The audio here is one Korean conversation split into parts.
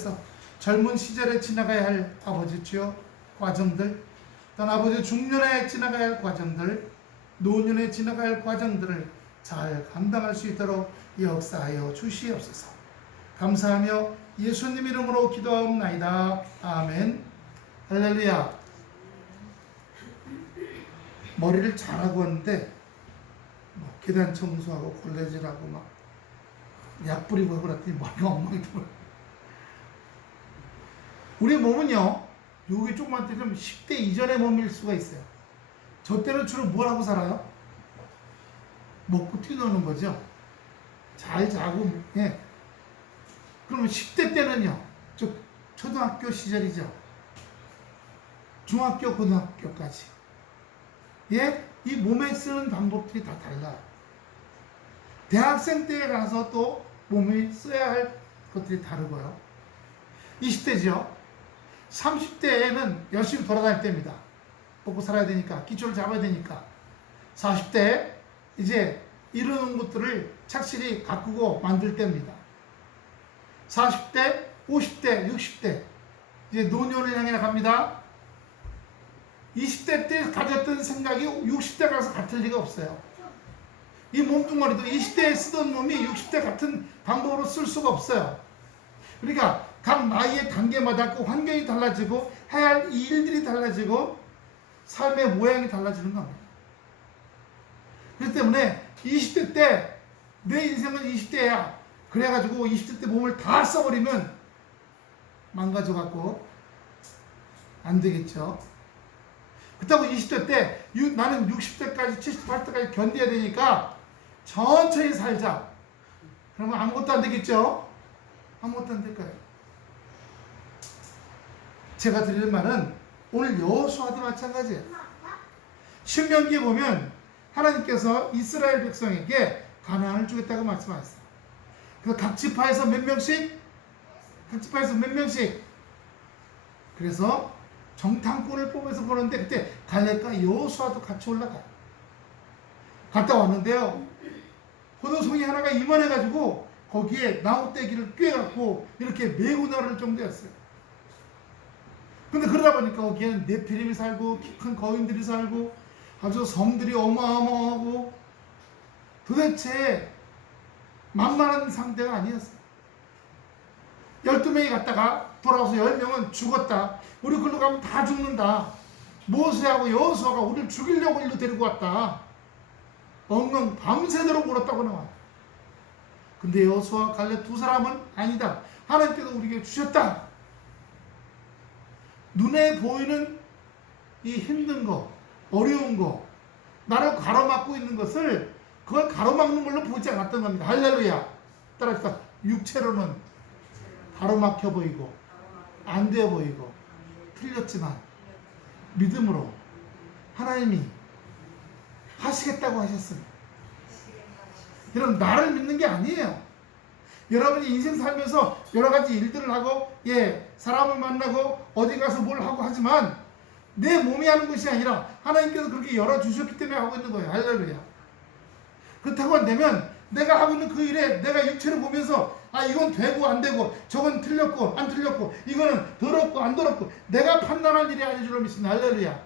속에서 젊은 시절에 지나가야 할 아버지 주여 과정들, 또는 아버지 중년에 지나가야 할 과정들, 노년에 지나가야 할 과정들을 잘 감당할 수 있도록 역사하여 주시옵소서. 감사하며 예수님 이름으로 기도하옵나이다. 아멘. 할렐루야. 머리를 잘하고 왔는데 계단 청소하고 걸레질하고 막 약 뿌리고 하고 그랬더니 머리가 엉망이 들어. 우리 몸은요, 여기 조금만 때리면 10대 이전의 몸일 수가 있어요. 저 때는 주로 뭘 하고 살아요? 먹고 뛰노는 거죠. 잘 자고, 예. 그러면 10대 때는요, 초등학교 시절이죠. 중학교, 고등학교까지. 예? 이 몸에 쓰는 방법들이 다 달라요. 대학생 때에 가서 또 몸에 써야 할 것들이 다르고요. 20대죠. 30대에는 열심히 돌아다닐 때입니다. 먹고 살아야 되니까, 기초를 잡아야 되니까. 40대 이제 이러는 것들을 착실히 가꾸고 만들 때입니다. 40대, 50대, 60대 이제 노년을 향해 갑니다. 20대 때 가졌던 생각이 60대 가서 같을 리가 없어요. 이 몸뚱아리도 20대에 쓰던 놈이 60대 같은 방법으로 쓸 수가 없어요. 그러니까 각 나이의 단계마다 그 환경이 달라지고 해야 할 일들이 달라지고 삶의 모양이 달라지는 겁니다. 그렇기 때문에 20대 때 내 인생은 20대야. 그래가지고 20대 때 몸을 다 써버리면 망가져갖고 안 되겠죠. 그렇다고 20대 때 나는 60대까지 78대까지 견뎌야 되니까 천천히 살자. 그러면 아무것도 안 되겠죠. 아무것도 안 될 거예요. 제가 드리는 말은 오늘 여호수아도 마찬가지예요. 신명기에 보면 하나님께서 이스라엘 백성에게 가나안을 주겠다고 말씀하셨어요. 그래서 각 지파에서 몇 명씩? 그래서 정탐꾼을 뽑아서 보는데 그때 갈렙과 여호수아도 같이 올라가요. 갔다 왔는데요. 포도송이 하나가 이만해가지고 거기에 나무떼기를 꿰갖고 이렇게 메고 나를 정도였어요. 근데 그러다 보니까 거기에는 네피림이 살고 키 큰 거인들이 살고 아주 성들이 어마어마하고 도대체 만만한 상대가 아니었어요. 12명이 갔다가 돌아와서 10명은 죽었다. 우리 글로 가면 다 죽는다. 모세하고 여호수아가 우리를 죽이려고 일로 데리고 왔다. 엉엉 밤새도록 울었다고 나와요. 근데 여호수아 갈렙 두 사람은 아니다. 하나님께서 우리에게 주셨다. 눈에 보이는 이 힘든 거, 어려운 거, 나를 가로막고 있는 것을 그걸 가로막는 걸로 보지 않았던 겁니다. 할렐루야. 따라서 육체로는 가로막혀 보이고 안 되어 보이고 틀렸지만 믿음으로 하나님이 하시겠다고 하셨습니다. 여러분, 나를 믿는 게 아니에요. 여러분이 인생 살면서 여러 가지 일들을 하고 사람을 만나고 어디 가서 뭘 하고 하지만 내 몸이 하는 것이 아니라 하나님께서 그렇게 열어주셨기 때문에 하고 있는 거예요. 할렐루야. 그렇다고 한다면 내가 하고 있는 그 일에 내가 육체를 보면서 이건 되고 안 되고 저건 틀렸고 안 틀렸고 이거는 더럽고 안 더럽고 내가 판단할 일이 아닌 줄로 믿습니다. 할렐루야.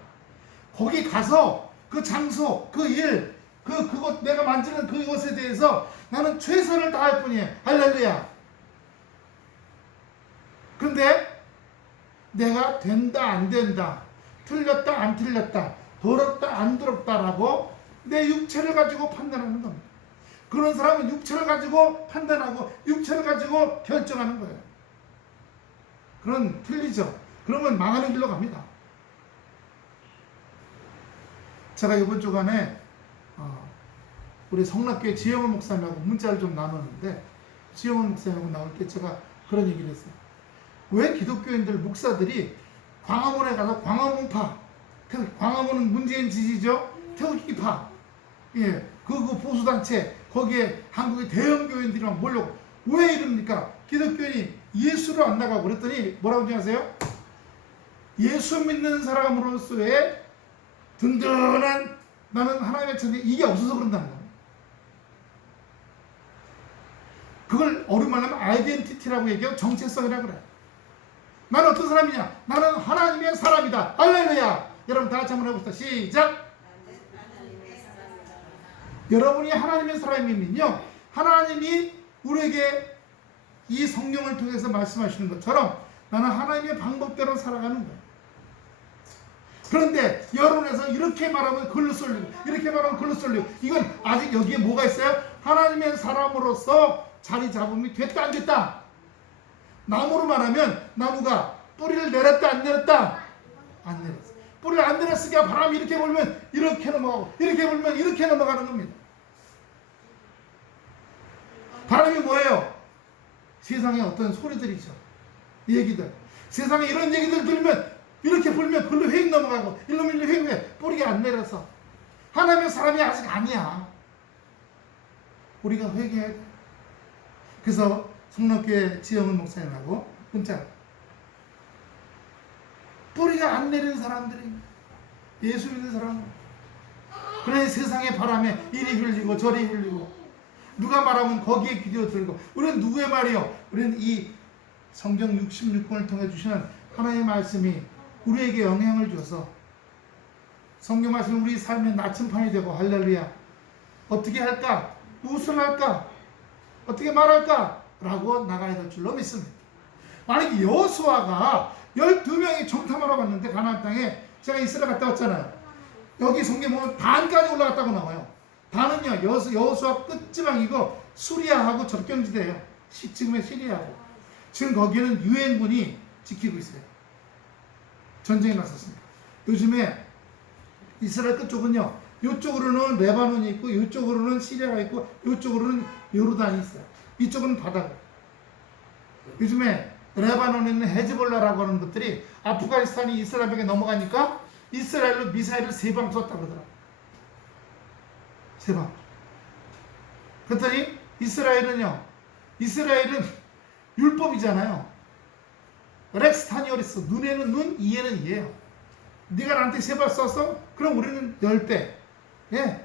거기 가서 그 장소, 그 일, 그것 내가 만지는 그것에 대해서 나는 최선을 다할 뿐이에요. 할렐루야. 근데 내가 된다 안 된다, 틀렸다 안 틀렸다, 더럽다 안 더럽다라고 내 육체를 가지고 판단하는 겁니다. 그런 사람은 육체를 가지고 판단하고 육체를 가지고 결정하는 거예요. 그건 틀리죠. 그러면 망하는 길로 갑니다. 제가 이번 주간에 우리 성락교회 지영원 목사님하고 문자를 좀 나눴는데 지영원 목사님하고 나올 때 제가 그런 얘기를 했어요. 왜 기독교인들 목사들이 광화문에 가서 광화문파, 광화문은 문재인 지지죠. 태극기파, 그 보수단체 거기에 한국의 대형 교인들이 막 몰려고 왜 이럽니까? 기독교인이 예수로 안 나가고 그랬더니 뭐라고 하세요? 예수 믿는 사람으로서의 든든한 나는 하나님의 천대 이게 없어서 그런다는 거예요. 그걸 어려운 말로 하면 아이덴티티라고 얘기하고 정체성이라고 그래요. 나는 어떤 사람이냐? 나는 하나님의 사람이다. 할렐루야. 여러분 다 같이 한번 해봅시다. 시작. 여러분이 하나님의 사람이면요, 하나님이 우리에게 이 성경을 통해서 말씀하시는 것처럼 나는 하나님의 방법대로 살아가는 거예요. 그런데 여론에서 이렇게 말하면 글로 쏠리고 이렇게 말하면 글로 쏠리고, 이건 아직 여기에 뭐가 있어요? 하나님의 사람으로서 자리 잡음이 됐다 안 됐다. 나무로 말하면 나무가 뿌리를 내렸다 안 내렸다? 안 내렸어. 뿌리를 안 내렸으니까 바람이 이렇게 불면 이렇게 넘어가고 이렇게 불면 이렇게 넘어가는 겁니다. 바람이 뭐예요? 세상에 어떤 소리들이죠. 얘기들. 세상에 이런 얘기들 들으면 이렇게 불면 글로 휙 넘어가고 일로 휙 뿌리가 안 내려서 하나님의 사람이 아직 아니야. 우리가 회개해야 돼. 그래서 성록교회 지영은 목사님하고 문자, 뿌리가 안 내리는 사람들이 예수 믿는 사람, 그래 세상의 바람에 이리 흘리고 저리 흘리고 누가 말하면 거기에 귀려 들고, 우리는 누구의 말이요? 우리는 이 성경 66권을 통해 주시는 하나님의 말씀이 우리에게 영향을 줘서 성경 말씀이 우리 삶의 나침판이 되고, 할렐루야. 어떻게 할까? 무엇을 할까? 어떻게 말할까? 라고 나가야 될 줄로 믿습니다. 만약에 여호수아가 12명이 정탐하러 갔는데 가나안 땅에, 제가 이스라엘 갔다 왔잖아요. 여기 성경 보면 단까지 올라갔다고 나와요. 단은요 여호수아 끝지방이고 수리아하고 접경지대예요. 지금의 시리아하고. 지금 거기는 유엔군이 지키고 있어요. 전쟁이 났었습니다. 요즘에 이스라엘 끝쪽은요, 이쪽으로는 레바논이 있고 이쪽으로는 시리아가 있고 이쪽으로는 요르단이 있어요. 이쪽은 바다고. 요즘에 레바논에 있는 헤즈볼라라고 하는 것들이 아프가니스탄이 이스라엘에게 넘어가니까 이스라엘로 미사일을 3방 쐈다고 그러더라고요. 3방. 그랬더니 이스라엘은 율법이잖아요. 렉스타니오리스, 눈에는 눈, 이에는 이예요. 네가 나한테 3발 쐈어? 그럼 우리는 10배,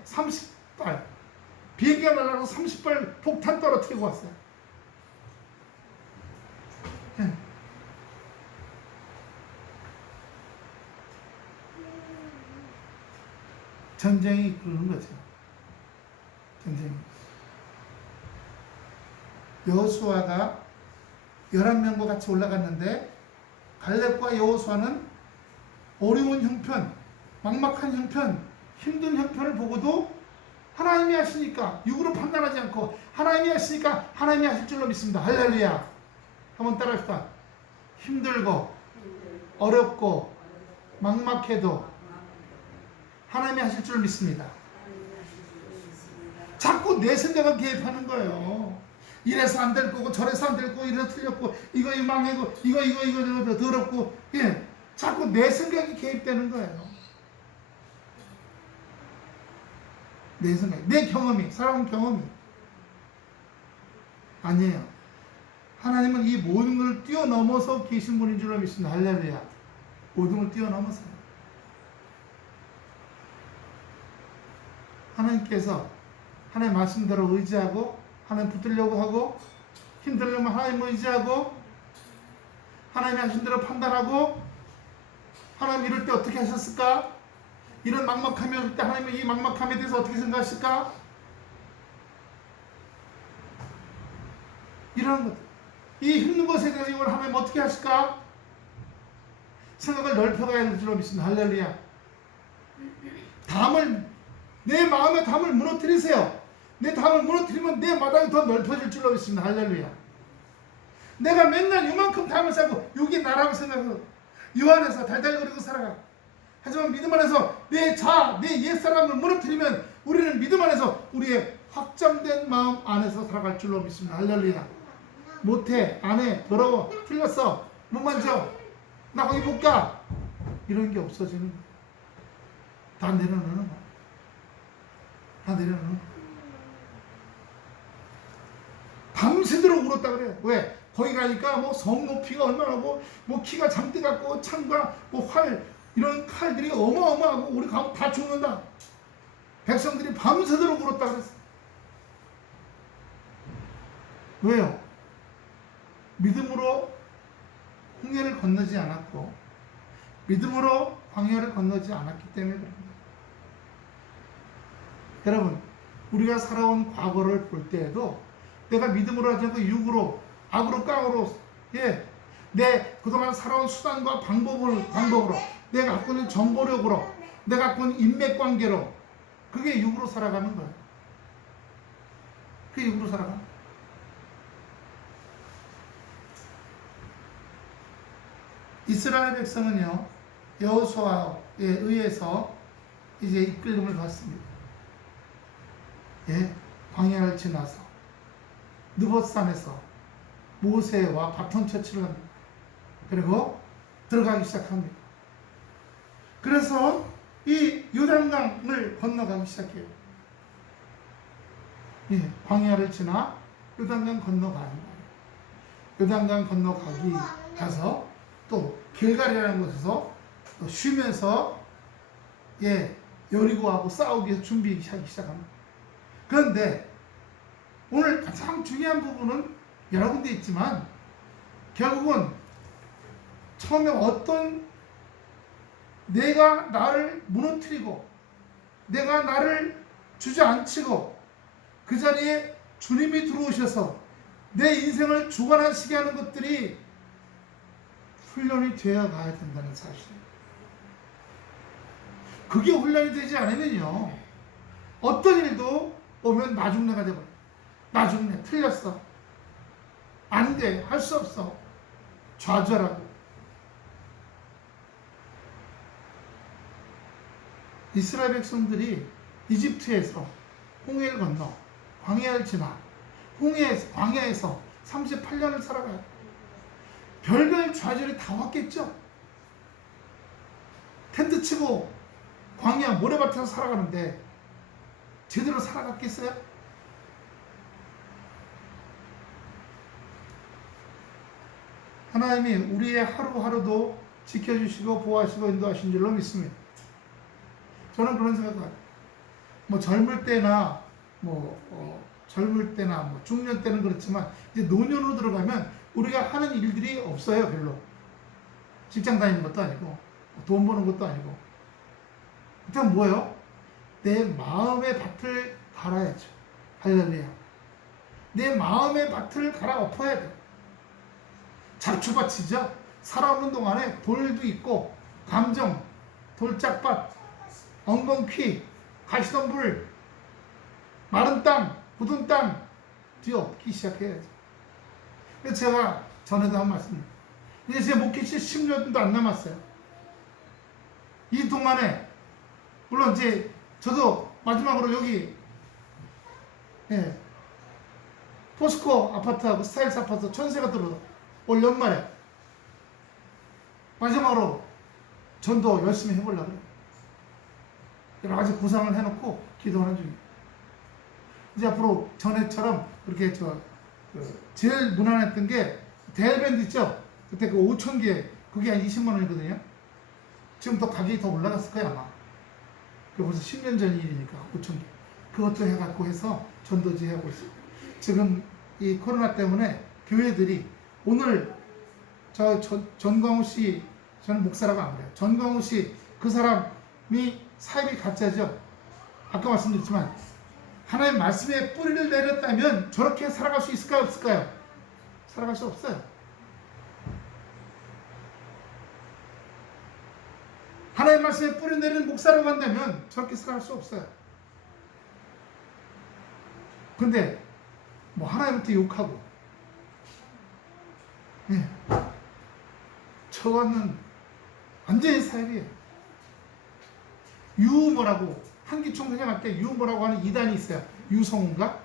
30발. 비행기가 날아가서 30발 폭탄 떨어뜨리고 왔어요. 전쟁이 그러는 거죠. 전쟁이. 여호수아가 11명과 같이 올라갔는데, 갈렙과 여호수아는 어려운 형편, 막막한 형편, 힘든 형편을 보고도 하나님이 하시니까 육으로 판단하지 않고 하나님이 하시니까 하나님이 하실 줄로 믿습니다. 할렐루야. 한번 따라합시다. 힘들고 어렵고 막막해도 하나님이 하실 줄 믿습니다. 자꾸 내 생각을 개입하는 거예요. 이래서 안 될 거고 저래서 안 될 거고 이래서 틀렸고 이거 망하고 이거 더럽고, 자꾸 내 생각이 개입되는 거예요. 내 생각, 내 경험이, 사람 경험이 아니에요. 하나님은 이 모든 걸 뛰어넘어서 계신 분인 줄로 믿습니다. 할렐루야. 모든 걸 뛰어넘어서요. 하나님께서 하나님 말씀대로 의지하고 하나님 붙들려고 하고, 힘들려면 하나님 의지하고 하나님이 하신 대로 판단하고, 하나님 이럴 때 어떻게 하셨을까? 이런 막막함이 올 때 하나님은 이 막막함에 대해서 어떻게 생각하실까? 이런 것, 이 힘든 것에 대해서 이걸 하나님 어떻게 하실까? 생각을 넓혀가야 될 줄로 믿습니다. 할렐루야. 내 마음의 담을 무너뜨리세요. 내 담을 무너뜨리면 내 마당이 더 넓어질 줄로 믿습니다. 할렐루야. 내가 맨날 이만큼 담을 쌓고 여기 나라고 생각하고 이 안에서 달달거리고 살아가. 하지만 믿음 안에서 내 옛사람을 무너뜨리면 우리는 믿음 안에서 우리의 확장된 마음 안에서 살아갈 줄로 믿습니다. 할렐루야. 못해, 안 해, 더러워, 틀렸어, 못 만져, 나 거기 못 가, 이런 게 없어지는 거야. 다 내려놓는 거야. 다 내려놓는 거야. 밤새도록 울었다 그래. 왜? 거기 가니까 뭐 성 높이가 얼마나 뭐 키가 장대 같고 창과 뭐 활, 이런 칼들이 어마어마하고 우리 가면 다 죽는다. 백성들이 밤새도록 울었다 그랬어. 믿음으로 홍해를 건너지 않았고 믿음으로 광야를 건너지 않았기 때문에 그럽니다. 여러분, 우리가 살아온 과거를 볼 때에도 내가 믿음으로 하지 않고 육으로, 악으로, 깡으로, 내 그동안 살아온 수단과 방법으로, 내가 갖고 있는 정보력으로, 내가 갖고 있는 인맥관계로, 그게 육으로 살아가는 거예요. 그게 육으로 살아가는 거예요. 이스라엘 백성은요, 여호수아에 의해서 이제 이끌림을 받습니다. 광야를 지나서 느봇산에서 모세와 바톤 처치를 합니다. 그리고 들어가기 시작합니다. 그래서 이 요단강을 건너가기 시작해요. 광야를 지나 요단강 건너가는 거예요. 요단강 건너가기 가서 또 길갈이라는 곳에서 또 쉬면서 여리고하고 싸우기 위해서 준비하기 시작합니다. 그런데 오늘 가장 중요한 부분은 여러 군데 있지만 결국은 처음에 어떤 내가 나를 무너뜨리고 내가 나를 주저앉히고 그 자리에 주님이 들어오셔서 내 인생을 주관하시게 하는 것들이 훈련이 되어 가야 된다는 사실이에요. 그게 훈련이 되지 않으면요, 어떤 일도 오면 나중내가 되버려요. 나중내, 틀렸어, 안 돼, 할 수 없어, 좌절하고. 이스라엘 백성들이 이집트에서 홍해를 건너 광야를 지나 광야에서 38년을 살아가요. 별별 좌절이 다 왔겠죠. 텐트 치고 광야 모래밭에서 살아가는데 제대로 살아갔겠어요? 하나님이 우리의 하루하루도 지켜주시고 보호하시고 인도하신 줄로 믿습니다. 저는 그런 생각을 뭐 젊을 때나 중년 때는 그렇지만 이제 노년으로 들어가면 우리가 하는 일들이 없어요. 별로. 직장 다니는 것도 아니고 돈 버는 것도 아니고. 일단 뭐예요? 내 마음의 밭을 갈아야죠. 할렐루야. 내 마음의 밭을 갈아 엎어야 돼. 잡초밭이죠. 살아오는 동안에 돌도 있고 감정, 돌짝밭, 엉겅퀴, 가시덤불, 마른 땅, 굳은 땅 뒤엎기 시작해야죠. 그래서 제가 전에도 한 말씀, 이제 제 목회 10년도 안 남았어요. 이 동안에 물론 이제 저도 마지막으로 여기 포스코 아파트하고 스타일스 아파트 전세가 들어 올 연말에 마지막으로 전도 열심히 해보려고 그래요. 여러 가지 구상을 해놓고 기도하는 중이에요. 이제 앞으로 전에처럼 그렇게 제일 무난했던 게 대일밴드 있죠? 그때 그 5,000개 그게 한 20만 원이거든요. 지금 더 가격이 더 올라갔을 거야 아마. 그 벌써 10년 전 일이니까 5,000개. 그것도 해갖고 해서 전도지 하고 있어요. 지금 이 코로나 때문에 교회들이 오늘 전광우 씨, 저는 목사라고 안 그래요. 전광우 씨 그 사람이 사입이 가짜죠. 아까 말씀드렸지만 하나님 말씀에 뿌리를 내렸다면 저렇게 살아갈 수 있을까요? 없을까요? 살아갈 수 없어요. 하나님 말씀에 뿌리 내리는 목사라고 한다면 저렇게 살아갈 수 없어요. 근데 뭐 하나님한테 욕하고 저거는 완전히 사입이에요. 유모라고 한기총 회장할 때 유모라고 하는 이단이 있어요. 유성우인가?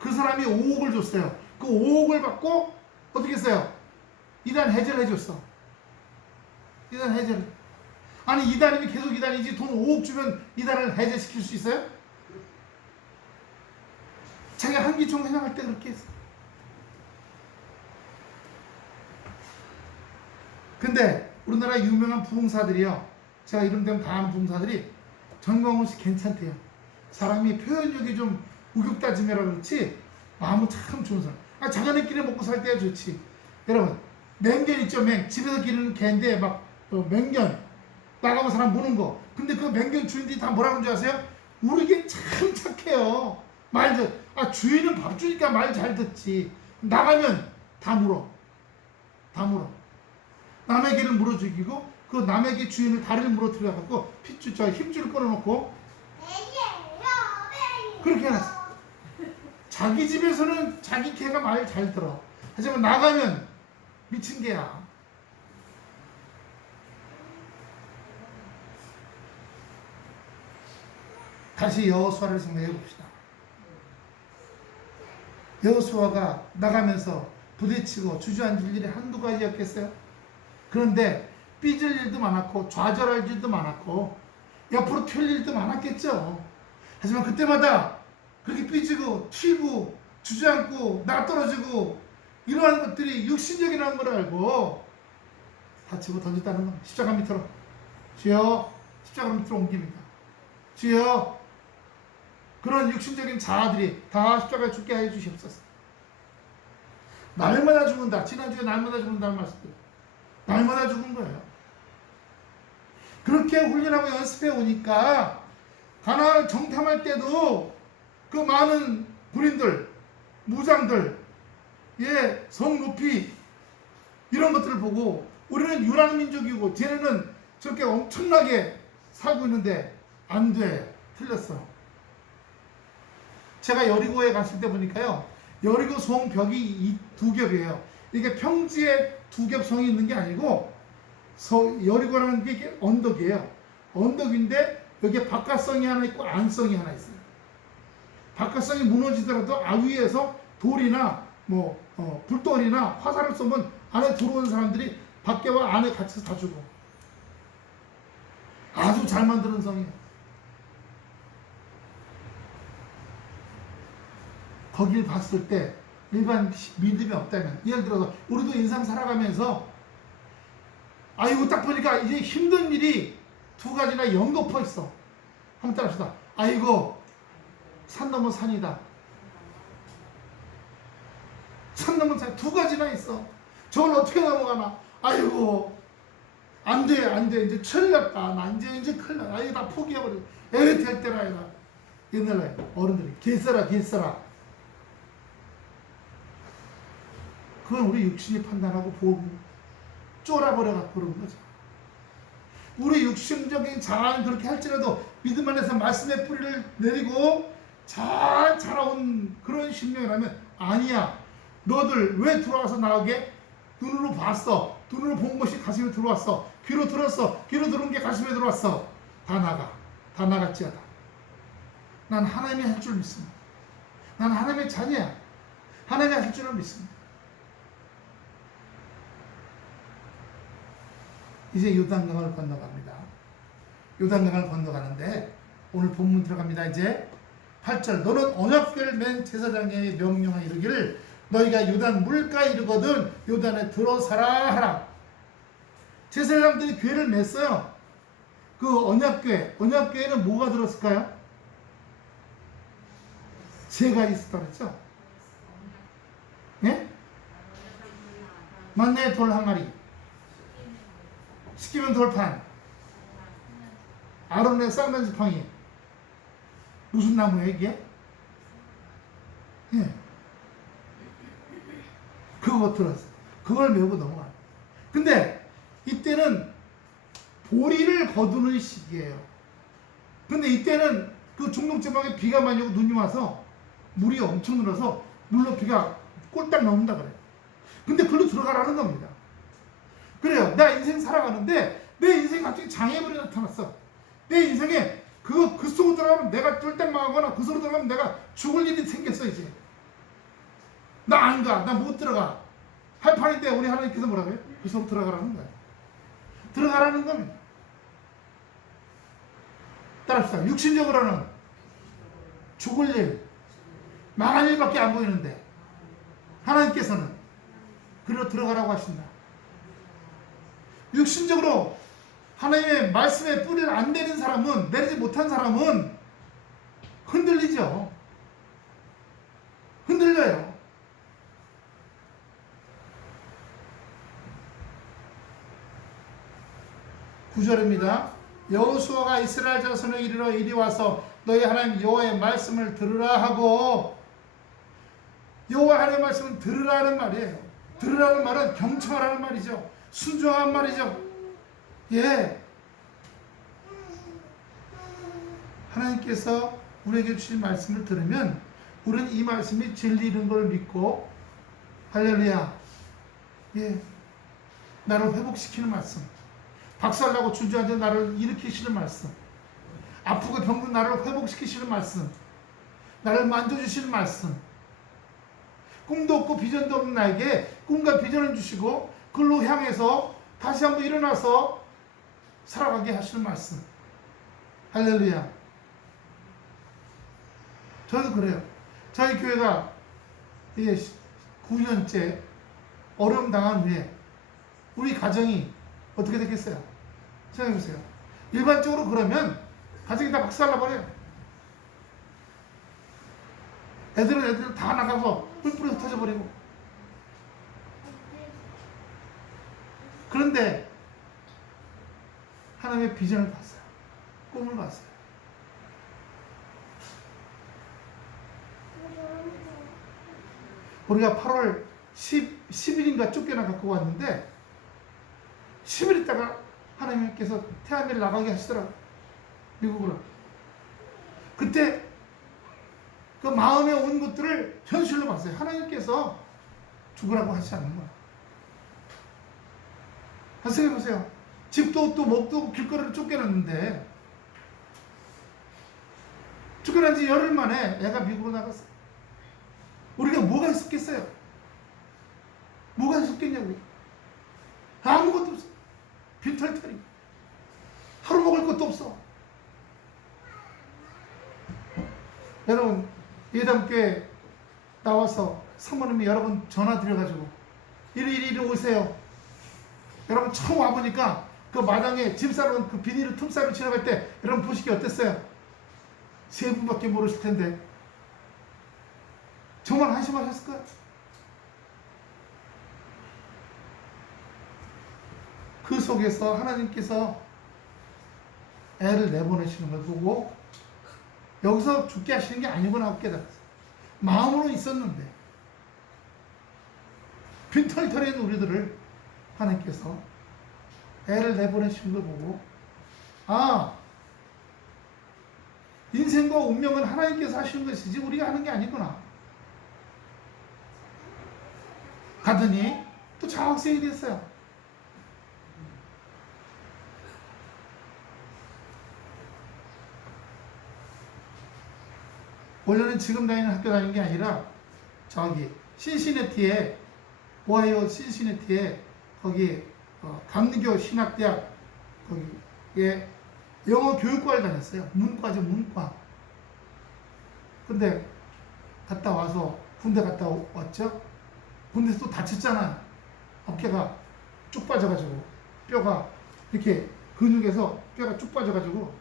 그 사람이 5억을 줬어요. 그 5억을 받고 어떻게 했어요? 이단 해제를 해줬어. 이단 해제를. 아니 이단이면 계속 이단이지 돈 5억 주면 이단을 해제시킬 수 있어요? 자기가 한기총 회장할 때 그렇게 했어. 근데 우리나라 유명한 부흥사들이요, 제가 이름 되면 다 아는 부흥사들이 전광훈 씨 괜찮대요. 사람이 표현력이 좀 우격다짐이라 그렇지 마음은 참 좋은 사람. 자기네끼리 먹고 살 때야 좋지. 여러분 맹견 있죠, 집에서 기르는 개인데 막 맹견 나가면 사람 무는 거. 근데 그 맹견 주인들이 다 뭐라 그러는지 아세요? 우리 개 참 착해요. 주인은 밥 주니까 말 잘 듣지. 나가면 다 물어. 다 물어. 남의 개를 물어 죽이고 그 남의 개 주인을 다리를 물어 들여갖고 힘줄을 끊어놓고 그렇게 해놨어. 자기 집에서는 자기 개가 말 잘 들어. 하지만 나가면 미친 개야. 다시 여호수아를 생각해 봅시다. 여호수아가 나가면서 부딪히고 주저앉을 일이 한두 가지였겠어요? 그런데 삐질 일도 많았고 좌절할 일도 많았고 옆으로 튈 일도 많았겠죠. 하지만 그때마다 그렇게 삐지고 튀고 주저앉고 놔떨어지고 이러한 것들이 육신적이라는 걸 알고 다치고 던졌다는 겁니다. 십자가 밑으로. 주여, 십자가 밑으로 옮깁니다. 주여, 그런 육신적인 자아들이 다 십자가에 죽게 해 주시옵소서. 날마다 죽는다. 지난주에 날마다 죽는다는 말씀들. 날마다 죽은 거예요. 그렇게 훈련하고 연습해 오니까 가나안을 정탐할 때도 그 많은 군인들, 무장들, 성 높이 이런 것들을 보고 우리는 유랑민족이고 쟤네는 저렇게 엄청나게 살고 있는데 안 돼. 틀렸어. 제가 여리고에 갔을 때 보니까요. 여리고 성 벽이 이 두 겹이에요. 이게 평지에 두 겹 성이 있는 게 아니고 여리고라는 게 이게 언덕이에요. 언덕인데 여기에 바깥성이 하나 있고 안성이 하나 있어요. 바깥성이 무너지더라도 위에서 돌이나 불돌이나 화살을 쏘면 안에 들어오는 사람들이 밖에와 안에 같이 다 죽어. 아주 잘 만드는 성이에요. 거길 봤을 때 일반 믿음이 없다면, 예를 들어서 우리도 인생 살아가면서 이거 딱 보니까 이제 힘든 일이 두 가지나 연거푸어 있어. 한번 따라합시다. 아이고 산 넘어 산이다. 산 넘어 산 두 가지나 있어. 저걸 어떻게 넘어가나. 아이고 안돼 이제 큰일 났다. 나 이제 큰일 났다. 이거 다 포기해버려. 될 때라 이다. 옛날에 어른들이 개써라 그건 우리 육신이 판단하고 보고 쫄아버려갖고 그런 거죠. 우리 육신적인 자아는 그렇게 할지라도 믿음 안에서 말씀의 뿌리를 내리고 잘 자라온 그런 심령이라면 아니야. 너들 왜 들어와서 나오게? 눈으로 봤어. 눈으로 본 것이 가슴에 들어왔어. 귀로 들었어. 귀로 들은 게 가슴에 들어왔어. 다 나가. 다 나갔지어다. 난 하나님이 할 줄 믿습니다. 난 하나님의 자녀야. 하나님이 할 줄을 믿습니다. 이제 요단강을 건너갑니다. 요단강을 건너가는데 오늘 본문 들어갑니다. 이제 8절 너는 언약궤를 맨 제사장에게 명령하 이르기를 너희가 요단 물가에 이르거든 요단에 들어서라 하라. 제사장들이 궤를 맸어요. 그 언약궤에는 뭐가 들었을까요? 세 가지 있었다고 했죠. 예? 만나의 돌 항아리, 시키면 돌판, 아론의 쌍난 지팡이. 무슨 나무예요 이게? 예. 그거 들었어. 그걸 메고 넘어가. 근데 이때는 보리를 거두는 시기예요. 근데 이때는 그 중동지방에 비가 많이 오고 눈이 와서 물이 엄청 늘어서 물로 비가 꼴딱 넘는다 그래요. 근데 글로 들어가라는 겁니다. 그래요. 나 인생 살아가는데 내 인생에 갑자기 장애물이 나타났어. 내 인생에 그 속으로 들어가면 내가 쫄딱 망하거나 그 속으로 들어가면 내가 죽을 일이 생겼어 이제. 나 안 가. 나 못 들어가. 할 판인데 우리 하나님께서 뭐라고 해요? 그 속으로 들어가라는 거예요. 들어가라는 겁니다. 따라합시다. 육신적으로는 죽을 일, 망할 일밖에 안 보이는데 하나님께서는 그리로 들어가라고 하신다. 육신적으로 하나님의 말씀에 뿌리를 안 내린 사람은, 내리지 못한 사람은 흔들리죠. 흔들려요. 9절입니다. 여호수아가 이스라엘 자손을 이르러 이리 와서 너희 하나님 여호와의 말씀을 들으라 하고, 여호와 하나님의 말씀은 들으라는 말이에요. 들으라는 말은 경청하라는 말이죠. 순종한 말이죠. 예. 하나님께서 우리에게 주신 말씀을 들으면 우리는 이 말씀이 진리인 걸 믿고, 할렐루야, 예, 나를 회복시키는 말씀, 박살나고 주저앉은 나를 일으키시는 말씀, 아프고 병든 나를 회복시키시는 말씀, 나를 만져주시는 말씀, 꿈도 없고 비전도 없는 나에게 꿈과 비전을 주시고 그걸로 향해서 다시 한번 일어나서 살아가게 하시는 말씀. 할렐루야. 저도 그래요. 저희 교회가 이게 9년째 어려움 당한 후에 우리 가정이 어떻게 됐겠어요? 생각해보세요. 일반적으로 그러면 가정이 다 박살나버려요. 애들은 다 나가서 뿔뿔이 흩어져버리고. 그런데 하나님의 비전을 봤어요. 꿈을 봤어요. 우리가 8월 10일인가 쫓겨나 갖고 왔는데 10일 있다가 하나님께서 태아미를 나가게 하시더라고요. 미국으로. 그때 그 마음에 온 것들을 현실로 봤어요. 하나님께서 죽으라고 하지 않는 거야. 생각해보세요. 집도 또 먹도 길거리로 쫓겨났는데 쫓겨난 지 열흘 만에 애가 미국으로 나갔어요. 우리가 뭐가 있었겠어요? 뭐가 있었겠냐고요? 아무것도 없어. 빈털털이. 하루 먹을 것도 없어. 여러분, 예담교회 나와서 사모님이 여러분 전화 드려가지고 이리 오세요. 여러분 처음 와보니까 그 마당에 짐 싸는 그 비닐 틈사로 지나갈 때 여러분 보시기 어땠어요? 세 분밖에 모르실 텐데 정말 한심하셨을까요? 그 속에서 하나님께서 애를 내보내시는 걸 보고 여기서 죽게 하시는 게 아니구나 하고 깨달았어요. 마음으로 있었는데 빈털털인 우리들을 하나님께서 애를 내보내시는 걸 보고, 아, 인생과 운명은 하나님께서 하시는 것이지 우리가 하는 게 아니구나. 가더니 또 장학생이 됐어요. 원래는 지금 다니는 학교 다니는 게 아니라 저기 신시내티에, 오하이오 신시내티에 거기 감리교 신학대학 거기에 영어 교육과를 다녔어요. 문과죠, 문과. 근데 갔다 와서 군대 갔다 왔죠. 군대에서 또 다쳤잖아. 어깨가 쭉 빠져가지고 뼈가 이렇게 근육에서 뼈가 쭉 빠져가지고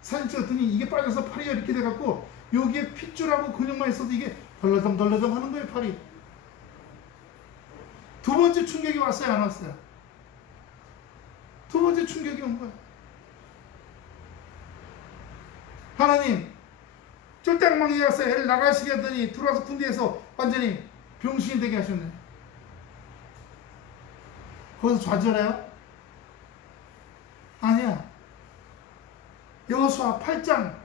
사진 찍었더니 이게 빠져서 팔이 이렇게 돼갖고 여기에 핏줄하고 근육만 있어도 이게 덜러덩 하는 거예요, 팔이. 두 번째 충격이 왔어요, 안 왔어요? 두 번째 충격이 온 거예요. 하나님, 쫄딱망이 가서 애를 나가시게 하더니 들어와서 군대에서 완전히 병신이 되게 하셨네. 거기서 좌절해요? 아니야. 여호수아 8장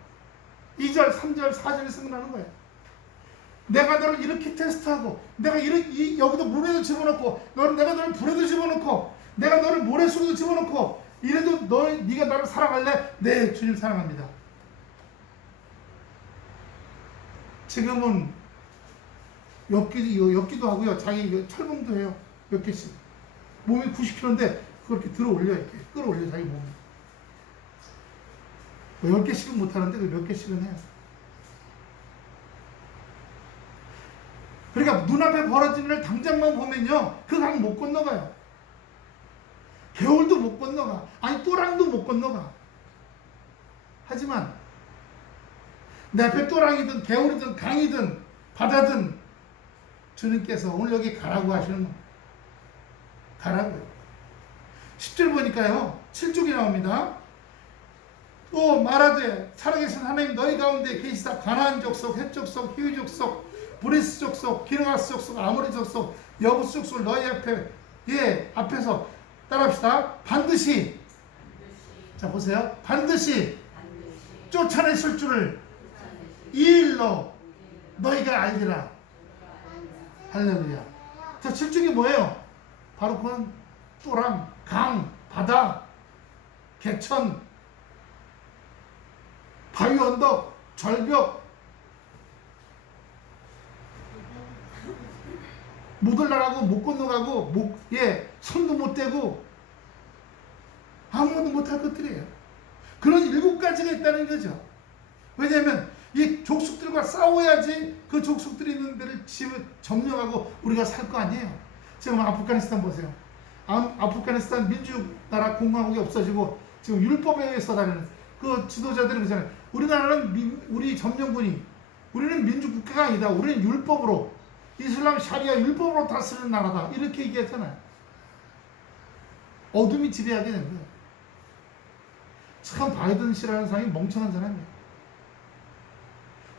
2절, 3절, 4절에 생각나는 거예요. 내가 너를 이렇게 테스트하고, 내가 여기도 물에도 집어넣고, 내가 너를 불에도 집어넣고, 내가 너를 모래 속에도 집어넣고, 이래도 네가 나를 사랑할래? 네, 주님 사랑합니다. 지금은 엮기도 하고요. 자기 철봉도 해요. 몇 개씩. 몸이 90kg인데 그렇게 들어 올려, 이렇게 끌어올려, 자기 몸을. 10개씩은 못하는데 몇 개씩은 해요. 그러니까 눈앞에 벌어지는 일 당장만 보면요, 그 강 못 건너가요. 겨울도 못 건너가. 아니 또랑도 못 건너가. 하지만 내 앞에 또랑이든 개울이든 강이든 바다든 주님께서 오늘 여기 가라고 하시는 거. 가라고요. 10절 보니까요. 7쪽이 나옵니다. 또 말하되 살아계신 하나님 너희 가운데 계시다 가나안 족속, 헷 족속, 히위 족속, 브리스 족속, 기르가스 족속, 아모리 족속, 여부스 족속을 너희 앞에서 따라합시다. 반드시 자 보세요. 반드시 쫓아냈을 줄을 이 일로 너희가 알리라. 할렐루야. 자 7쪽이 뭐예요? 바로 그건 또랑, 강, 바다, 개천, 바위 언덕, 절벽, 못 올라가고 못 건너가고 손도 못 대고 아무것도 못할 것들이에요. 그런 7가지가 있다는 거죠. 왜냐하면 이 족속들과 싸워야지 그 족속들이 있는 데를 점령하고 우리가 살 거 아니에요. 지금 아프가니스탄 보세요. 아프가니스탄 민주나라 공화국이 없어지고 지금 율법에 의해서 다니는 그 지도자들이 그러잖아요. 우리나라는 우리 점령군이 우리는 민주국가가 아니다. 우리는 율법으로 이슬람 샤리아 율법으로 다스리는 나라다. 이렇게 얘기했잖아요. 어둠이 지배하게 된 거예요. 참 바이든 씨라는 사람이 멍청한 사람이에요.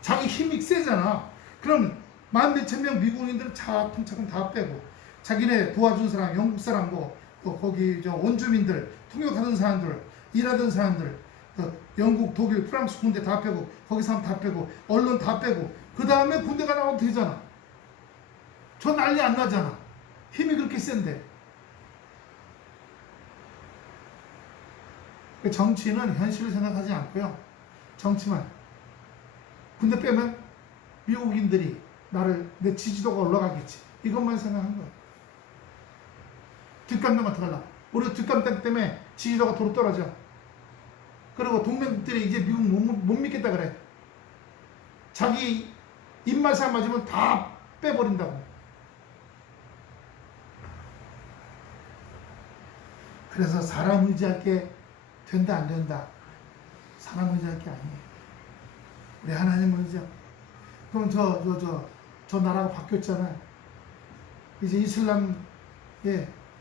자기 힘이 세잖아. 그럼 만 몇천 명 미국인들은 차근차근 다 빼고 자기네 도와준 사람, 영국 사람, 또 거기 원주민들, 통역하던 사람들, 일하던 사람들, 영국, 독일, 프랑스 군대 다 빼고 거기 사람 다 빼고 언론 다 빼고 그 다음에 군대가 나오면 되잖아. 저 난리 안 나잖아. 힘이 그렇게 센데. 정치는 현실을 생각하지 않고요. 정치만. 군대 빼면 미국인들이 내 지지도가 올라가겠지. 이것만 생각한 거야. 뒷감당 어떡하려고. 우리 뒷감당 때문에 지지도가 도로 떨어져. 그리고 동맹국들이 이제 미국 못 믿겠다 그래. 자기 입맛에 안 맞으면 다 빼버린다고. 그래서 사람 의지할 게 된다 안 된다. 사람 의지할 게 아니에요. 우리 하나님 의지야. 그럼 저 나라가 바뀌었잖아요. 이제 이슬람의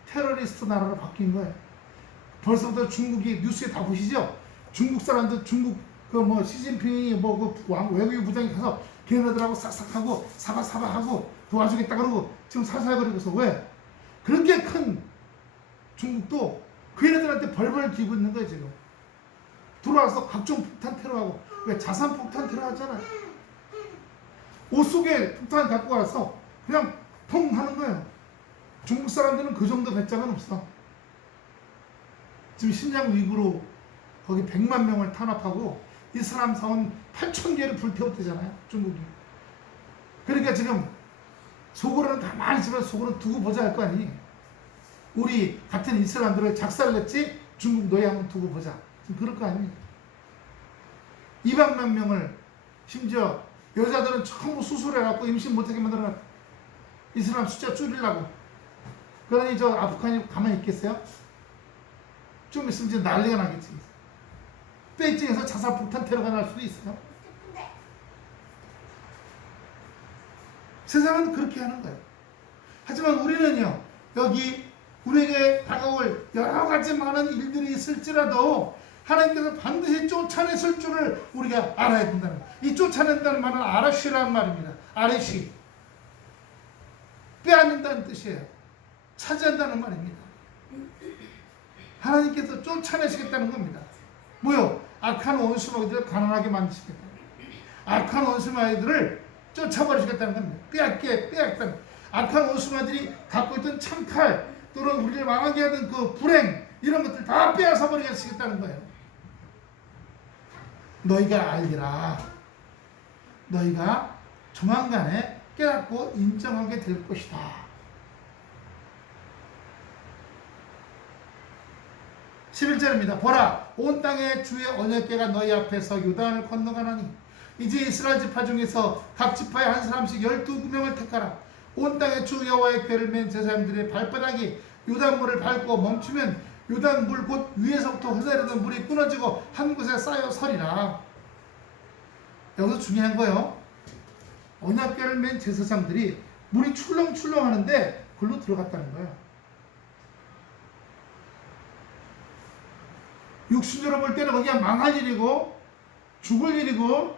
테러리스트 나라로 바뀐 거예요. 벌써부터 중국이 뉴스에 다 보시죠? 중국 사람들 중국 시진핑이 외교부 부장이 가서 걔네들하고 싹싹하고 사바사바하고 도와주겠다 그러고 지금 살살거리고서 왜? 그렇게 큰 중국도 그 애들한테 벌벌 기고 있는 거예요 지금. 들어와서 각종 폭탄 테러하고 왜 자산 폭탄 테러하잖아요. 옷 속에 폭탄 갖고 와서 그냥 펑 하는 거예요. 중국 사람들은 그 정도 배짱은 없어. 지금 신장 위구르 거기 100만 명을 탄압하고 이슬람 사원 8,000개를 불태웠대잖아요 중국이. 그러니까 지금 속으로는 가만히 있으면 속으로는 두고 보자 할 거 아니. 우리 같은 이슬람들을 작살냈지 중국 너희 한번 두고 보자. 지금 그럴 거 아닙니까? 200만 명을 심지어 여자들은 전부 수술해갖고 임신 못하게 만들어놨. 이슬람 숫자 줄이려고. 그러니 저 아프간이 가만히 있겠어요? 좀 있으면 이제 난리가 나겠지. 베이징에서 자살폭탄 테러가 날 수도 있어요. 세상은 그렇게 하는 거예요. 하지만 우리는요, 여기 우리에게 다가올 여러 가지 많은 일들이 있을지라도 하나님께서 반드시 쫓아냈을 줄을 우리가 알아야 된다는 거예요. 이 쫓아낸다는 말은 아라쉬라는 말입니다. 아라쉬. 빼앗는다는 뜻이에요. 차지한다는 말입니다. 하나님께서 쫓아내시겠다는 겁니다. 뭐요? 악한 원수마귀들을 가난하게 만드시겠다. 악한 원수마귀들을 쫓아버리시겠다는 겁니다. 빼앗다는. 악한 원수마귀들이 갖고 있던 창칼 또는 우리를 망하게 하던 그 불행 이런 것들 다 빼앗아 버리시겠다는 거예요. 너희가 알리라. 너희가 조만간에 깨닫고 인정하게 될 것이다. 11절입니다. 보라, 온 땅의 주의 언약궤가 너희 앞에서 요단을 건너가나니 이제 이스라엘 지파 중에서 각 지파에 한 사람씩 12명을 택하라. 온 땅의 주 여호와의 궤를 맨 제사장들의 발바닥이 요단물을 밟고 멈추면 요단물 곧 위에서부터 흘러내리는 물이 끊어지고 한 곳에 쌓여 서리라. 여기서 중요한 거요. 언약궤를 맨 제사장들이 물이 출렁출렁 하는데 글로 들어갔다는 거예요. 육신적으로 볼 때는 거기가 망할 일이고 죽을 일이고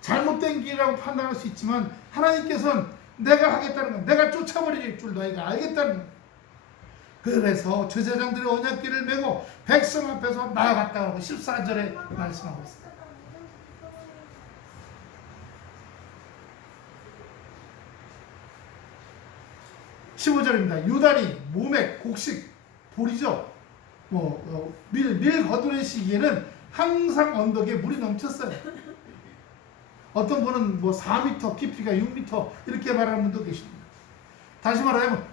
잘못된 길이라고 판단할 수 있지만 하나님께서는 내가 하겠다는 건 내가 쫓아버릴 줄 너희가 알겠다는 것. 그래서 제사장들이 언약궤를 메고 백성 앞에서 나아갔다고 14절에 말씀하고 있습니다. 15절입니다. 유다니 모맥 곡식 보리죠. 밀 거두는 시기에는 항상 언덕에 물이 넘쳤어요. 어떤 분은 4m, 깊이가 6m 이렇게 말하는 분도 계십니다. 다시 말하면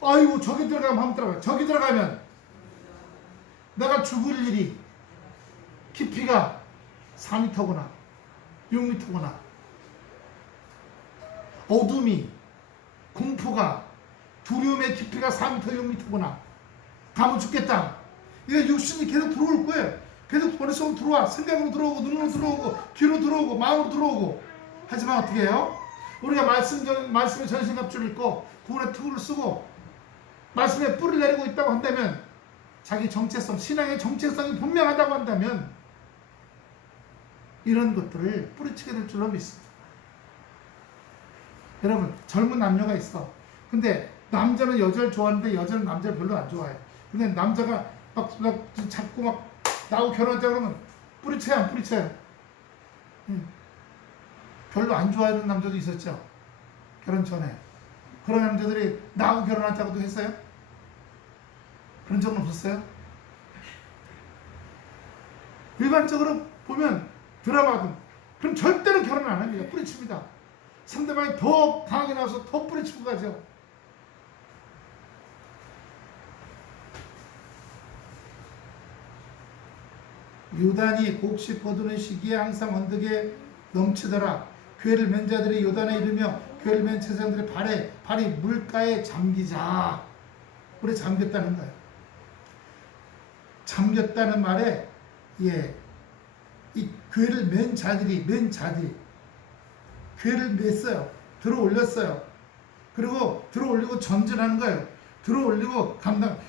아이고 저기 들어가면 한번 들어가요. 저기 들어가면 내가 죽을 일이 깊이가 4m구나 6m구나 어둠이 공포가 두려움의 깊이가 4m, 6m구나 가면 죽겠다. 이거 육신이 계속 들어올 거예요. 계속 머릿속으로 들어와. 생각으로 들어오고 눈으로 들어오고 귀로 들어오고 마음으로 들어오고. 하지만 어떻게 해요? 우리가 말씀의 전신갑주를 입고 구원의 투구를 쓰고 말씀에 뿌리를 내리고 있다고 한다면 자기 정체성, 신앙의 정체성이 분명하다고 한다면 이런 것들을 뿌리치게 될 줄로 믿습니다. 여러분 젊은 남녀가 있어. 근데 남자는 여자를 좋아하는데 여자는 남자를 별로 안 좋아해. 근데 남자가 막 자꾸 막 나하고 결혼하자 그러면 뿌리쳐요 안 뿌리쳐요? 별로 안 좋아하는 남자도 있었죠. 결혼 전에. 그런 남자들이 나하고 결혼하자고도 했어요? 그런 적은 없었어요? 일반적으로 보면 드라마든 그럼 절대로 결혼 안 합니다. 뿌리칩니다. 상대방이 더 강하게 나와서 더 뿌리치고 가죠. 요단이 곡식 거두는 시기에 항상 언덕에 넘치더라. 궤를 맨 자들이 요단에 이르며 궤를 맨 제사장들의 발이 물가에 잠기자. 물에 잠겼다는 거예요. 잠겼다는 말에 이 궤를 맨 자들이 궤를 맸어요. 들어 올렸어요. 그리고 들어 올리고 전진하는 거예요. 들어 올리고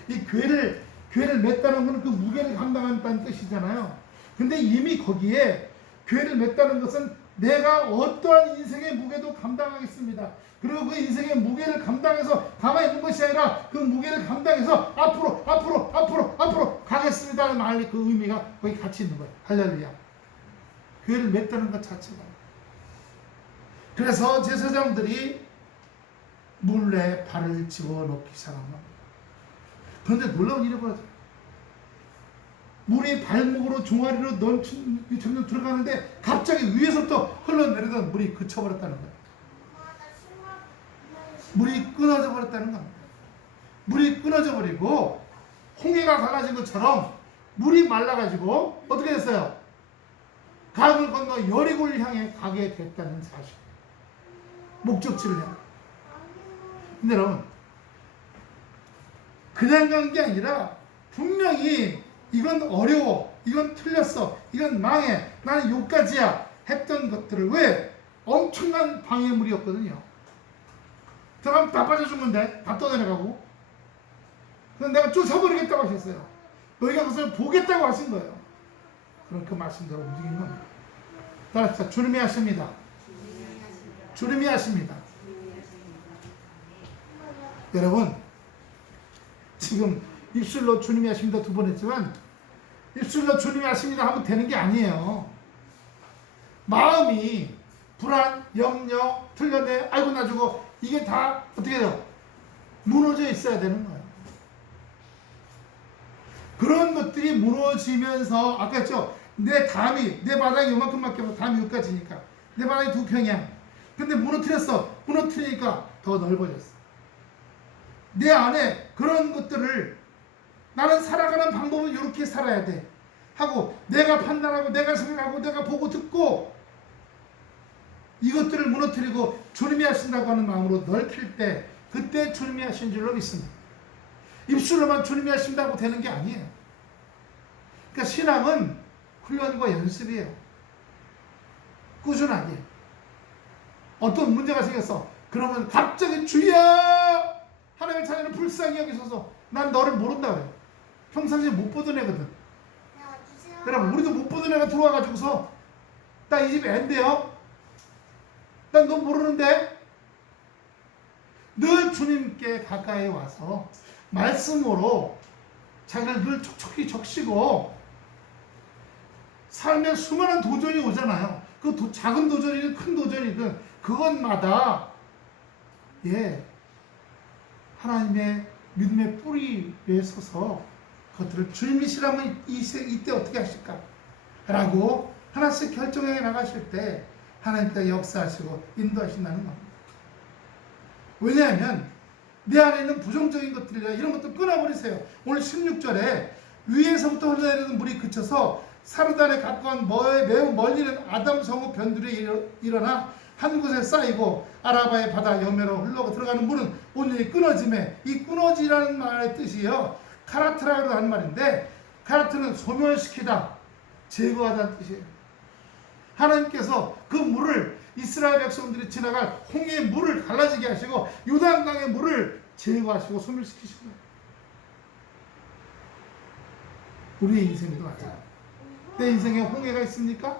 이 궤를 맸다는 것은 그 무게를 감당한다는 뜻이잖아요. 근데 이미 거기에 궤를 맸다는 것은 내가 어떠한 인생의 무게도 감당하겠습니다. 그리고 그 인생의 무게를 감당해서 가만히 있는 것이 아니라 그 무게를 감당해서 앞으로 가겠습니다는 말이 그 의미가 거기 같이 있는 거예요. 할렐루야. 궤를 맸다는 것 자체가. 그래서 제사장들이 물에 발을 집어넣기 시작한 겁니다. 그런데 놀라운 일이 벌어져요. 물이 발목으로 종아리로 점점 들어가는데 갑자기 위에서부터 흘러내리던 물이 그쳐버렸다는 거예요. 물이 끊어져 버렸다는 겁니다. 물이 끊어져 버리고 홍해가 갈라진 것처럼 물이 말라가지고 어떻게 됐어요? 강을 건너 여리고를 향해 가게 됐다는 사실. 목적지를 향해. 근데 여러분 그냥 간 게 아니라 분명히 이건 어려워, 이건 틀렸어, 이건 망해, 나는 여기까지야 했던 것들을 왜? 엄청난 방해물이었거든요. 들어가면 다 빠져 죽는데 다 떠내려가고. 그래서 내가 쫓아버리겠다고 하셨어요. 너희가 그것을 보겠다고 하신 거예요. 그럼 그 말씀대로 움직인 겁니다. 따라합시다. 주님이 하십니다. 주님이 하십니다. 여러분 지금 입술로 주님이 하십니다 2번 했지만 입술로 주님이 하십니다 하면 되는 게 아니에요. 마음이 불안, 염려, 틀려내, 아이고 나 죽어 이게 다 어떻게 돼요? 무너져 있어야 되는 거예요. 그런 것들이 무너지면서 아까 했죠. 내 바닥이 요만큼밖에 없어. 담이 여기까지니까 내 바닥이 2평이야. 근데 무너뜨리니까 더 넓어졌어. 내 안에 그런 것들을 나는 살아가는 방법은 이렇게 살아야 돼 하고 내가 판단하고 내가 생각하고 내가 보고 듣고 이것들을 무너뜨리고 주님이 하신다고 하는 마음으로 넓힐 때 그때 주님이 하신 줄로 믿습니다. 입술로만 주님이 하신다고 되는 게 아니에요. 그러니까 신앙은 훈련과 연습이에요. 꾸준하게. 어떤 문제가 생겼어. 그러면 갑자기 주여 하나님의 자녀는 불쌍히 여기소서. 난 너를 모른다 그래요. 평상시에 못 보던 애거든. 여러분, 우리도 못 보던 애가 들어와가지고서 나 이 집 애인데요? 난 너 모르는데? 늘 주님께 가까이 와서 말씀으로 자기를 늘 촉촉히 적시고 삶에 수많은 도전이 오잖아요. 그 작은 도전이든 큰 도전이든 그것마다 하나님의 믿음의 뿌리에 서서 그것들을 주님이시라면 이때 어떻게 하실까? 라고 하나씩 결정해 나가실 때 하나님께서 역사하시고 인도하신다는 겁니다. 왜냐하면 내 안에 있는 부정적인 것들이나 이런 것들 끊어버리세요. 오늘 16절에 위에서부터 흘러내리는 물이 그쳐서 사르단에 가까운 매우 멀리 있는 아담 성읍 변두리에 일어나 한 곳에 쌓이고 아라바의 바다 여매로 흘러 들어가는 물은 온전히 끊어짐에, 이 끊어지라는 말의 뜻이요, 카라트라고 하는 말인데, 카라트는 소멸시키다, 제거하다는 뜻이에요. 하나님께서 그 물을 이스라엘 백성들이 지나갈 홍해의 물을 갈라지게 하시고 요단강의 물을 제거하시고 소멸시키시고, 우리의 인생도 마찬가지야. 내 인생에 홍해가 있습니까?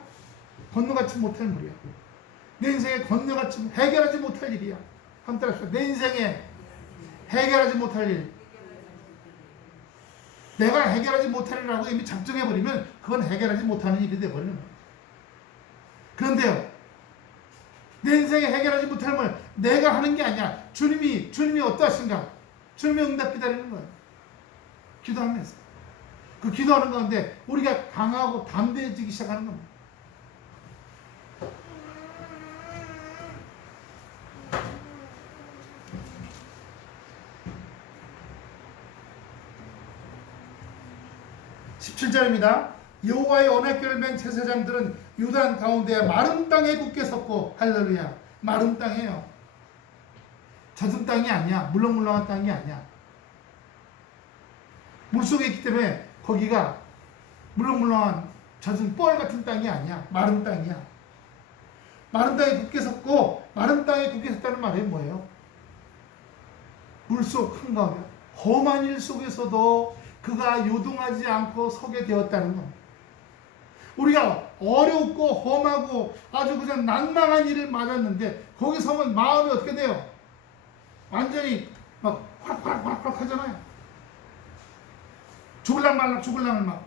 건너가지 못할 물이야. 내 인생에 건너가지 해결하지 못할 일이야. 한번 따라합시다. 내 인생에 해결하지 못할 일. 내가 해결하지 못할 일이라고 이미 작정해버리면 그건 해결하지 못하는 일이 돼버리는 거야. 그런데요, 내 인생에 해결하지 못할 물 내가 하는 게 아니야. 주님이 어떠하신가? 주님의 응답 기다리는 거예요. 기도하면서. 그 기도하는 가운데 우리가 강하고 담대해지기 시작하는 겁니다. (17절입니다) 여호와의 언약궤를 맨 제사장들은 요단 가운데 마른 땅에 굳게 섰고, 할렐루야, 마른 땅이에요. 젖은 땅이 아니야. 물렁물렁한 땅이 아니야. 물속에 있기 때문에 거기가 물렁물렁한 젖은 뻘 같은 땅이 아니야. 마른 땅이야. 마른 땅에 굳게 섰고, 마른 땅에 굳게 섰다는 말이 뭐예요? 물속 한가운데 험한 일 속에서도 그가 요동하지 않고 서게 되었다는 겁니다. 우리가 어렵고 험하고 아주 그냥 난망한 일을 맞았는데 거기 서면 마음이 어떻게 돼요? 완전히 막 확 하잖아요. 죽을랑 말랑.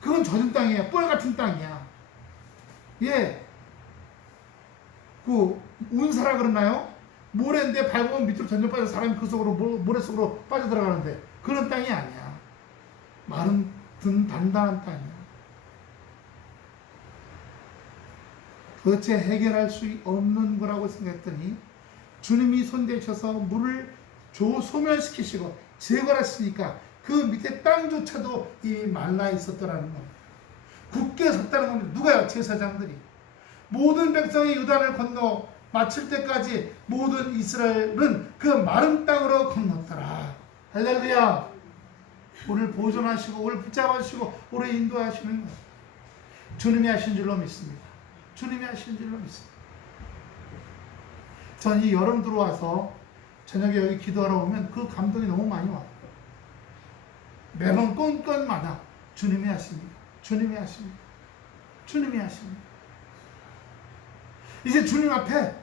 그건 젖은 땅이에요. 뻘 같은 땅이야. 그 운사라 그러나요? 모래인데 밟으면 밑으로 전전 빠져 사람이 그 속으로 모래 속으로 빠져들어가는데 그런 땅이 아니야. 마른 단단한 땅이야. 도대체 해결할 수 없는 거라고 생각했더니 주님이 손대셔서 물을 소멸시키시고 제거하시니까 그 밑에 땅조차도 이미 말라 있었더라는 겁니다. 굳게 섰다는 겁니다. 누가요? 제사장들이. 모든 백성이 요단을 건너 마칠 때까지 모든 이스라엘은 그 마른 땅으로 건넜더라. 할렐루야. 우리를 보존하시고 우리를 붙잡아주시고 우리를 인도하시는 것, 주님이 하신 줄로 믿습니다. 주님이 하신 줄로 믿습니다. 전 이 여름 들어와서 저녁에 여기 기도하러 오면 그 감동이 너무 많이 와요. 매번 건건마다 주님이 하십니다. 주님이 하십니다. 주님이 하십니다. 이제 주님 앞에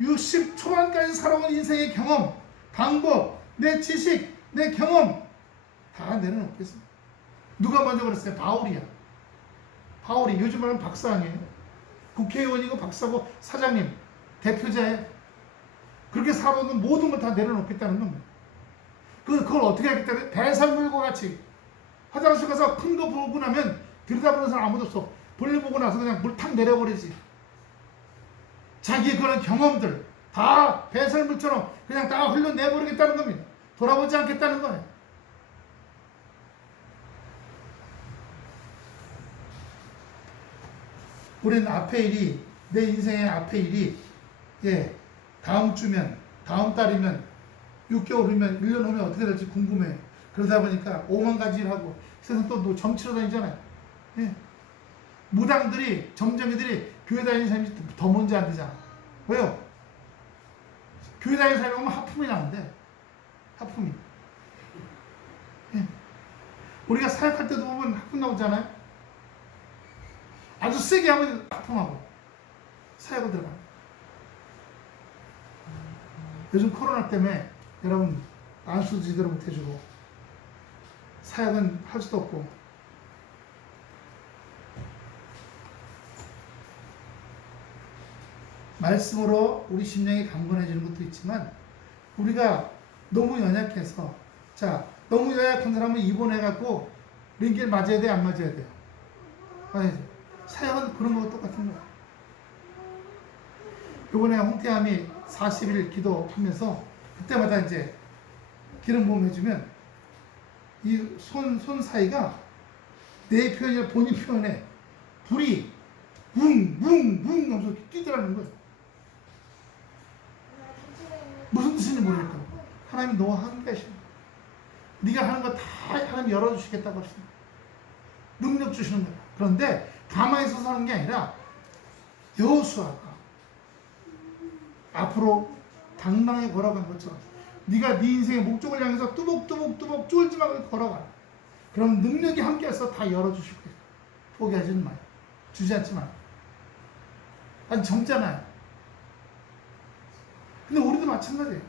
60 초반까지 살아온 인생의 경험, 방법, 내 지식, 내 경험 다 내려놓겠습니다. 누가 먼저 그랬어요? 바울이야. 바울이 요즘 말하면 박사장이에요. 국회의원이고 박사고 사장님, 대표자예요. 그렇게 살아온 모든 걸 다 내려놓겠다는 겁니다. 그걸 어떻게 하겠다는? 배설물과 같이 화장실 가서 큰 거 보고 나면 들여다보는 사람 아무도 없어. 볼일 보고 나서 그냥 물 탁 내려버리지. 자기의 그런 경험들 다 배설물처럼 그냥 다 흘려내버리겠다는 겁니다. 돌아보지 않겠다는 거예요. 우리는 앞에 일이, 내 인생의 앞에 일이 다음 주면, 다음 달이면, 6개월 후면, 1년 후면 어떻게 될지 궁금해. 그러다 보니까 5만 가지 일하고 세상 또 정치로 다니잖아요. 무당들이, 점쟁이들이 교회 다니는 사람이 더 먼저 안 되잖아. 왜요? 교회 다니는 사람이 오면 하품이 나는데, 하품이. 우리가 사역할 때도 보면 하품 나오잖아요. 아주 세게 하면 하품하고 사역을 들어가요. 요즘 코로나 때문에 여러분 안수도 제대로 못해주고 사역은 할 수도 없고 말씀으로 우리 심령이 강건해지는 것도 있지만 우리가 너무 연약해서 너무 연약한 사람은 입원해갖고 링겔 맞아야 돼, 안 맞아야 돼요? 맞아야죠. 사역은 그런 거와 똑같은 거야. 요번에 홍태함이 40일 기도하면서 그때마다 이제 기름 부음 해주면 이 손 사이가 내 표현이 아니라 본인 표현에 불이 뭉뭉뭉 하면서 뛰더라는 거예요. 무슨 뜻인지 모르겠다. 하나님 너와 함께 하시는 거예요. 네가 하는 거 다 하나님 열어주시겠다고 하시는 거예요. 능력 주시는 거예요. 그런데 가만히 서서 하는 게 아니라 여호수아가 앞으로 당당히 걸어간 것처럼 네가 네 인생의 목적을 향해서 뚜벅뚜벅 쫄지 말고 걸어가. 그럼 능력이 함께해서 다 열어주실 거예요. 포기하지는 마요. 주지 않지 마요. 아니 젊잖아요. 근데 우리도 마찬가지예요.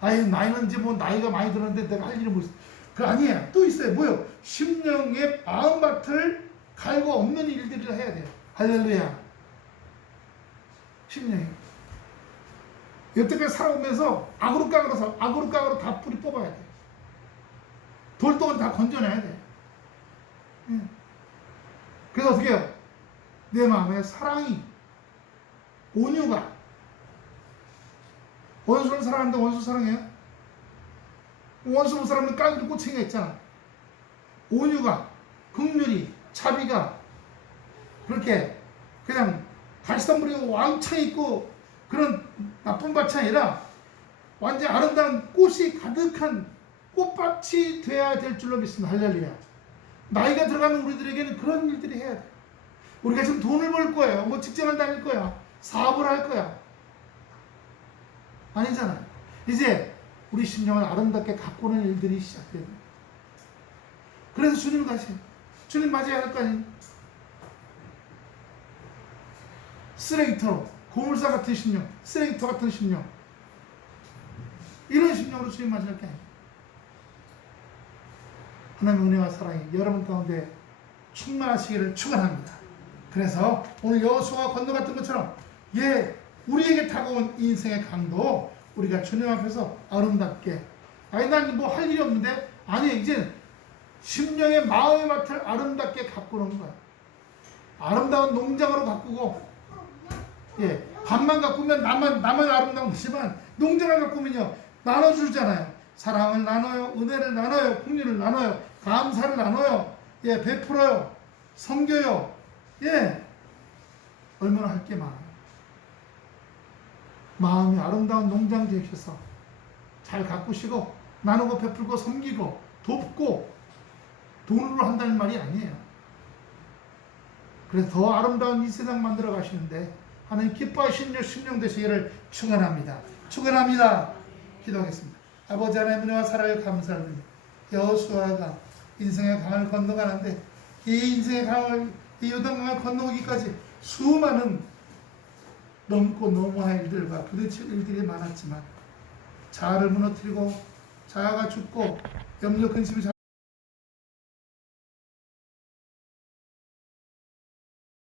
아유 나이는 이제 뭐 나이가 많이 들었는데 내가 할 일이 뭐 있어. 그 아니에요. 또 있어요. 뭐요? 심령의 마음밭을 갈고 없는 일들을 해야 돼요. 할렐루야. 심령이. 여태까지 살아오면서 아그로깡으로 다 뿌리 뽑아야 돼. 돌덩어리 다 건져내야 돼. 그래서 어떻게 해요? 내 마음에 사랑이, 온유가, 원수를 사랑하는데 원수 사랑해요? 원수 못 사랑하면 깡그리 꼬챙이가 있잖아. 온유가, 긍휼이, 자비가 그렇게 그냥 가시덤불이 왕창 있고 그런 나쁜 밭이 아니라 완전 아름다운 꽃이 가득한 꽃밭이 돼야 될 줄로 믿습니다. 할렐루야. 나이가 들어가는 우리들에게는 그런 일들이 해야 돼. 우리가 지금 돈을 벌 거예요. 뭐 직장을 다닐 거야. 사업을 할 거야. 아니잖아요. 이제 우리 심령을 아름답게 가꾸는 일들이 시작돼요. 그래서 주님을 가세요. 주님 맞아야 할 거 아니에요. 쓰레기터로 고물사 같은 심령, 쓰레기터 같은 심령, 이런 심령으로 주님 맞을 게 아니에요. 하나님의 은혜와 사랑이 여러분 가운데 충만하시기를 축원합니다. 그래서 오늘 여호수아가 건너갔던 것처럼 우리에게 다가온 인생의 강도 우리가 주님 앞에서 아름답게 난 뭐 할 일이 없는데 이제 심령의 마음의 밭을 아름답게 가꾸는 거야. 아름다운 농장으로 가꾸고 밭만 가꾸면 나만 아름다운 거지만 농장을 가꾸면요 나눠주잖아요. 사랑을 나눠요, 은혜를 나눠요, 긍휼을 나눠요, 감사를 나눠요, 베풀어요, 섬겨요. 얼마나 할 게 많아요. 마음이 아름다운 농장 되셔서 잘 가꾸시고 나누고 베풀고 섬기고 돕고 돈으로 한다는 말이 아니에요. 그래서 더 아름다운 이 세상 만들어 가시는데 하나님 기뻐하시는 심령 되시기를 축원합니다. 축원합니다. 기도하겠습니다. 아버지 하나님 은혜와 사랑을 감사합니다. 여호수아가 인생의 강을 건너가는데 이 인생의 강을 이 요단강을 건너오기까지 수많은 넘고 넘어할 일들과 부딪힐 일들이 많았지만 자아를 무너뜨리고 자아가 죽고 염려 근심이